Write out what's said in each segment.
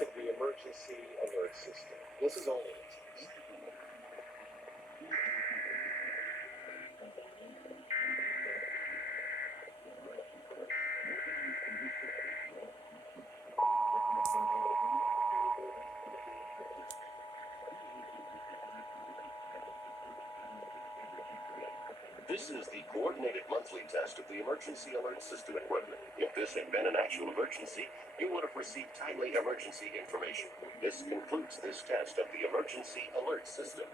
test of the emergency alert system. This is only a test. This is the coordinated monthly test of the emergency alert system equipment. If this had been an actual emergency, you would have received timely emergency information. This concludes this test of the emergency alert system.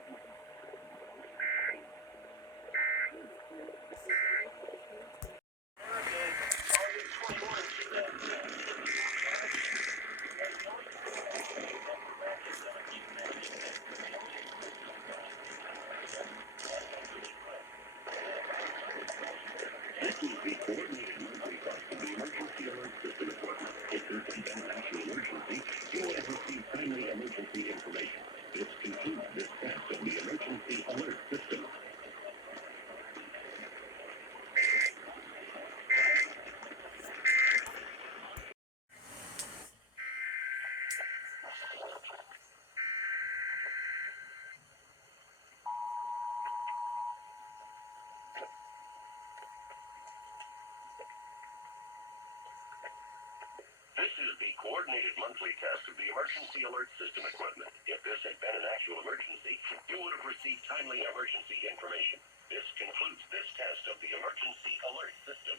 This is the coordinated monthly test of the emergency alert system equipment. If this had been an actual emergency, you would have received timely emergency information. This concludes this test of the emergency alert system. This is the coordinated monthly test of the emergency alert system equipment. If this had been an actual emergency, you would have received timely emergency information. This concludes this test of the emergency alert system.